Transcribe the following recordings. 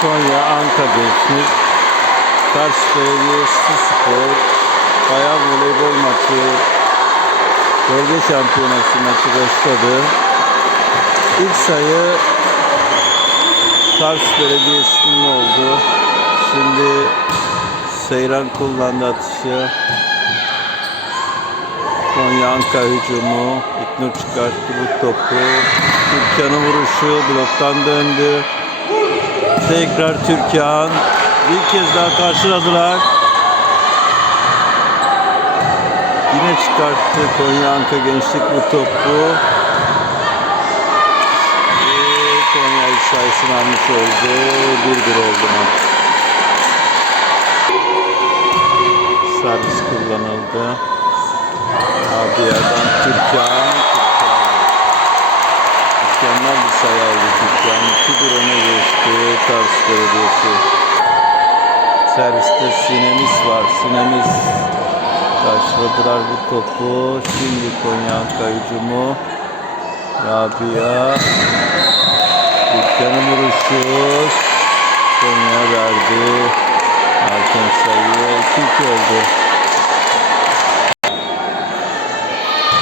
Konya Anka Gençlik Kars Belediyesi Spor Bayan Voleybol maçı Bölge Şampiyonası maçı başladı. İlk sayı Kars Belediyesi'nin oldu. Şimdi Seyran kullandı atışı. Konya Anka hücumu. İknur çıkarttı bu topu. Türkan'ın vuruşu bloktan döndü. Tekrar Türkan. Bir kez daha karşıladılar. Yine çıkarttı Konya Anka Gençlik bu topu. Ve Konya ilk sayısını almış oldu. 1-1 oldu maç. Servis kullanıldı. Abiyadan Türkan. Mükemmel bir sayı aldı Türkan. 2-1 öne geçti Kars Belediyesi. Serviste Sinemiz var. Sinemiz karşıladılar bu topu. Şimdi Konya Anka hücumu. Rabia. Türkan'ın vuruşu. Konya verdi. Erken sayı 2-2 oldu.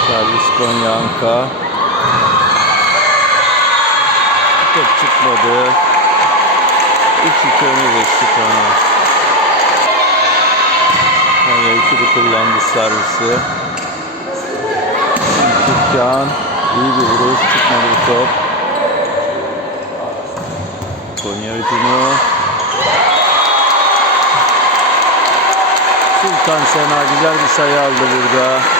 Servis Konya Anka. Çıkmadı. 3-2 öne geçti Konya. Konya ikili kullandı servisi. Türkan iyi bir vuruş çıkmadı bu top. Konya hücumu. Sultan Sena güzel bir sayı aldı burada.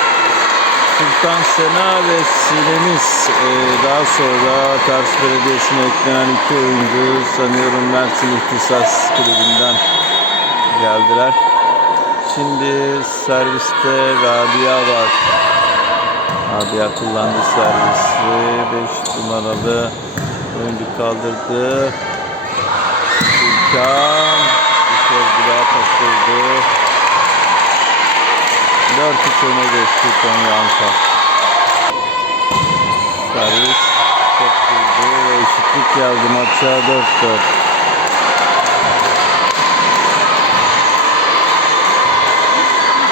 Sultan Sena ve Sinemiz e, daha sonra Kars Belediyesi'ne eklenen iki oyuncu sanıyorum Mersin İhtisas Kulübü'nden geldiler. Şimdi serviste Rabia var. Rabia kullandı servisi. 5 numaralı oyuncu kaldırdı. Türkan bir kez daha takıldı. 4-3 öne geçti Konya Anka. Servis buldu ve eşitlik geldi maça 4-4.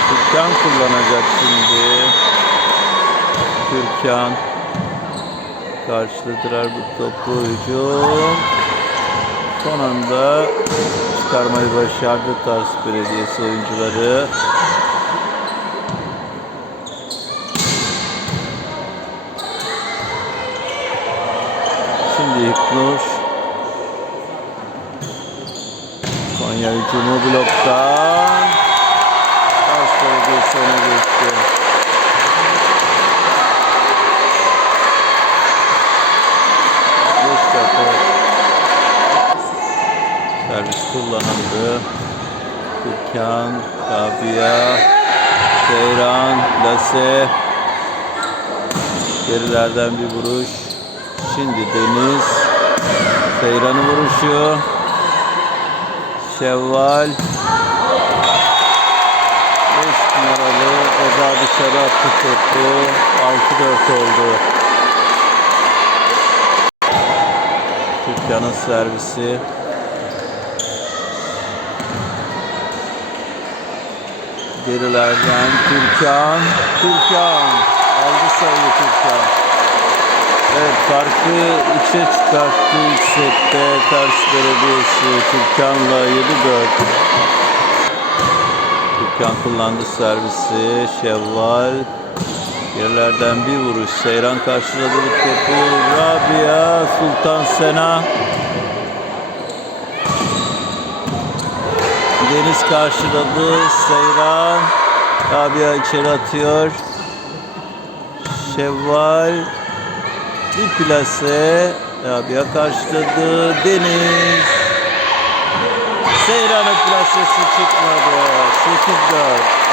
Türkan kullanacak şimdi. Türkan karşıladılar bu topu hücum. Son anda çıkarmayı başardı Tars Belediyesi oyuncuları. İlknur. Konya hücumu bloktan. Kars Belediyesi öne geçti. Dakika. Servis kullanıldı. Türkan, Rabia, Seyran, Lase. Gerilerden bir vuruş. Şimdi Deniz. Seyran'ın vuruşu. Şevval. 5 numaralı Eda dışarı attı topu. 6-4 oldu. Türkan'ın servisi. Gerilerden Türkan. Türkan. Aldı sayıyı Türkan. Evet farkı 3'e çıkarttı ilk sette Kars Belediyesi Türkan'la 7-4. Türkan kullandı servisi. Şevval. Yerlerden bir vuruş. Seyran karşıladı bu topu. Rabia Sultan Sena. Deniz karşıladı. Seyran. Rabia içeri atıyor. Şevval. Bir plase. Rabia karşıladı. Deniz. Seyran'ın plasesi çıkmadı. 8-4.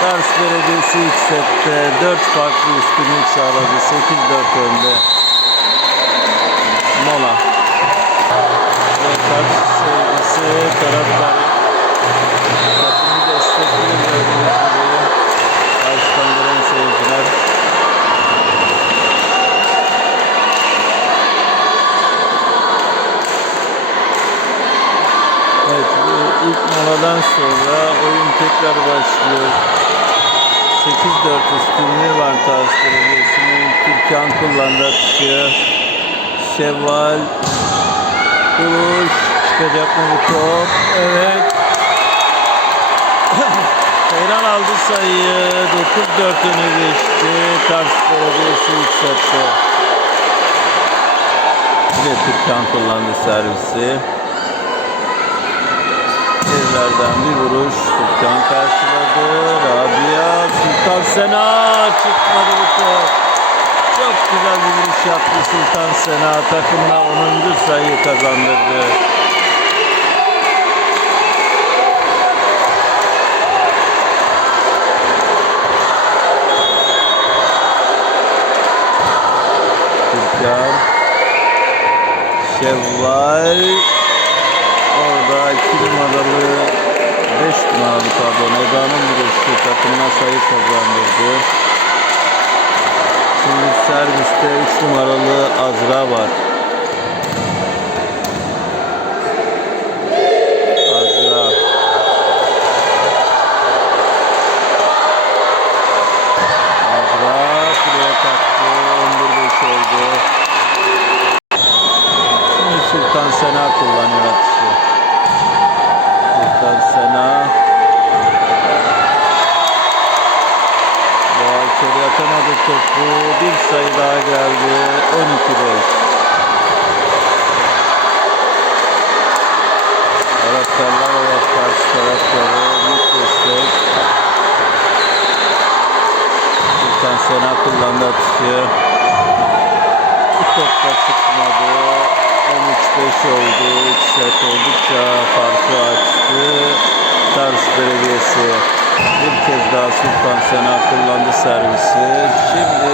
Kars Belediyesi ilk sette 4 farklı üstünlük sağladı. 8-4 önde. Mola. Ve Kars sevgisi taraftar takımı destekliyor. Kars'tan gelen seyirciler. Moladan sonra oyun tekrar başlıyor. 8-4 üstünlüğü var Tarsus Belediyesi'nin. Türkan kullandı atışı. Şevval. Kuruş. Çıkacak mı bu top? Evet. Seyran aldı sayıyı. 9-4 öne geçti. Tarsus Belediyesi yükseltti. Yine Türkan kullandı servisi. Evlerden bir vuruş. Sultan karşıladı. Rabia Sultan Sena çıkmadı bu top. Çok güzel bir vuruş yaptı Sultan Sena. Takımına 10. sayıyı kazandırdı. Türkan Şevval Orada 2 numaralı 5 numaralı pardon Eda'nın vuruşu takımına sayı kazandırdı. Şimdi serviste 3 numaralı Azra var. Doğa içeri atamadı topu. Bir sayı daha geldi. 12-5. Taraftarlar olarak karşı taraftarı büyük destek. Sultan Sena kullandı atışı. Bu top da çıkmadı. 13-5 oldu. 3 set oldukça farkı açtı. Tars Belediyesi bir kez daha Sultan Sena kullandı servisi. Şimdi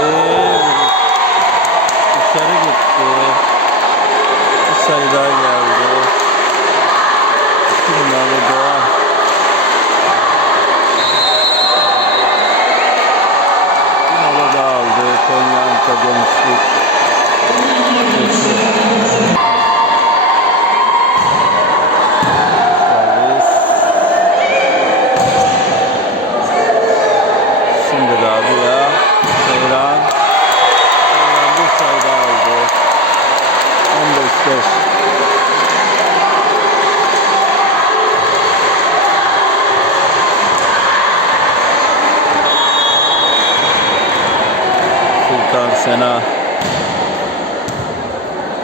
dışarı gitti. Bir sayı daha geldi. İki numaralı Doğa. Bir mola daha aldı. Konya Anka Sultan Sena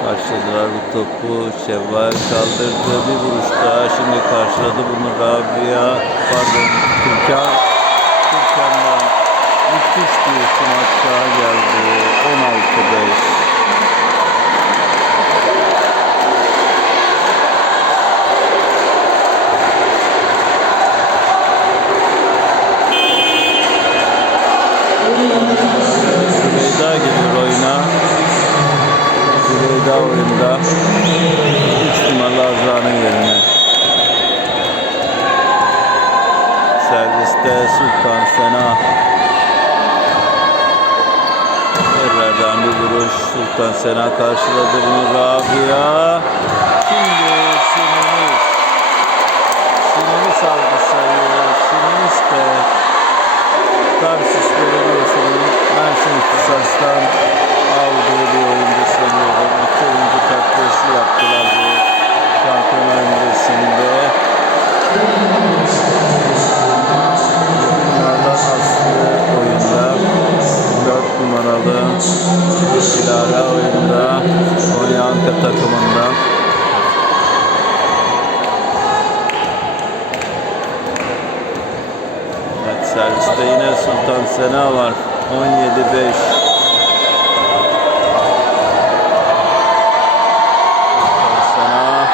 Karşıladılar bu topu. Şevval kaldırdı. Bir vuruş daha. Şimdi karşıladı bunu Rabia. Pardon. Türkan. Türkan'dan müthiş bir smaç daha geldi. 16-5. Vuruş. Sultan Sena karşıladı bunu Rabia. Şimdi Sinemis. Sinemis aldı sayı. Sinemis de Tarsus Belediyesi'nin Mersin İhtisas'tan aldığı bir oyuncu sanıyorum. İki oyuncu takviyesi yaptılar bu Serviste yine Sultan Sena var. 17-5. Sultan Sena.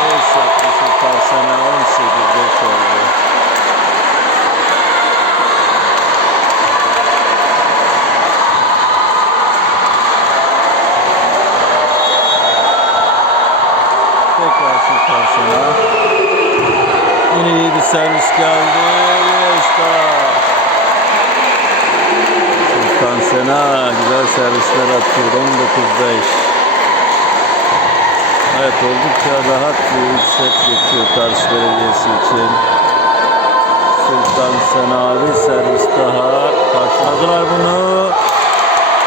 Evet yaptı Sultan Sena 18-5 oldu. Tekrar Sultan Sena. Yine iyi bir servis geldi. Yesta. Sultan Sena güzel servisler atıyor. 19-5. Evet oldukça rahat bir set geçiyor Kars Belediyesi için. Sultan Senavi servis daha. Karşıladılar bunu.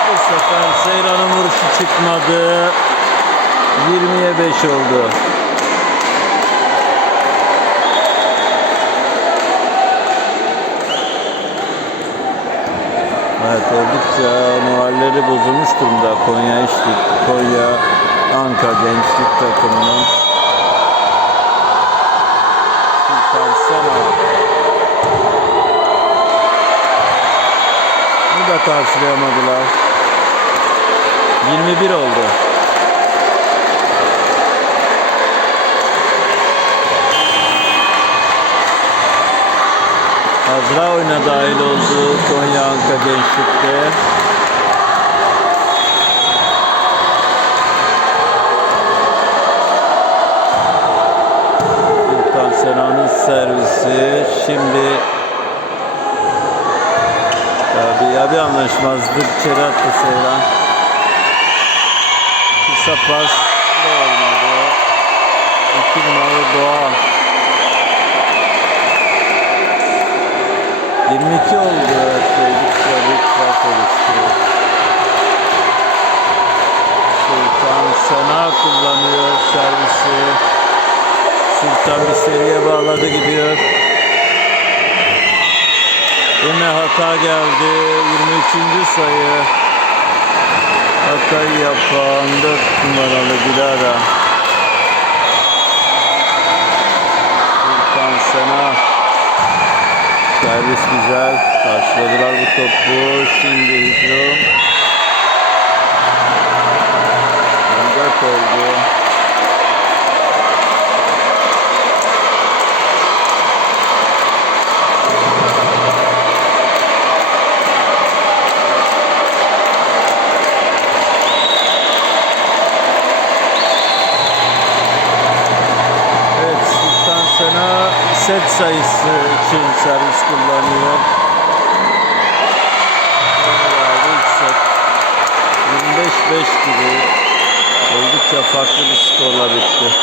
Bu sefer Seyran'ın vuruşu çıkmadı. 20'ye 5 oldu. Evet oldukça moralleri bozulmuş durumda Konya İşlik, Konya Anka Gençlik takımının. Sultan Sena. Bu da karşılayamadılar. 21 oldu. Azra oyuna dahil oldu Konya Anka Gençlik'te. Sultan Sena'nın servisi. Şimdi ya bir, ya bir anlaşmazlık içeri attı Seyran. Kısa pas olmadı. İki numaralı Doğa. 22 oldu. Evet. Sultan Sena kullanıyor servisi. Sultan bir seriye bağladı gidiyor. Yine hata geldi. 23. sayı. Hatayı yapan 4 numaralı Dilara. Servis güzel. Karşıladılar bu topu. Şimdi hücum. 14 oldu. Sayısı için servis kullanıyor. Herhalde ilk set 25-5 gibi oldukça farklı bir skorla bitti.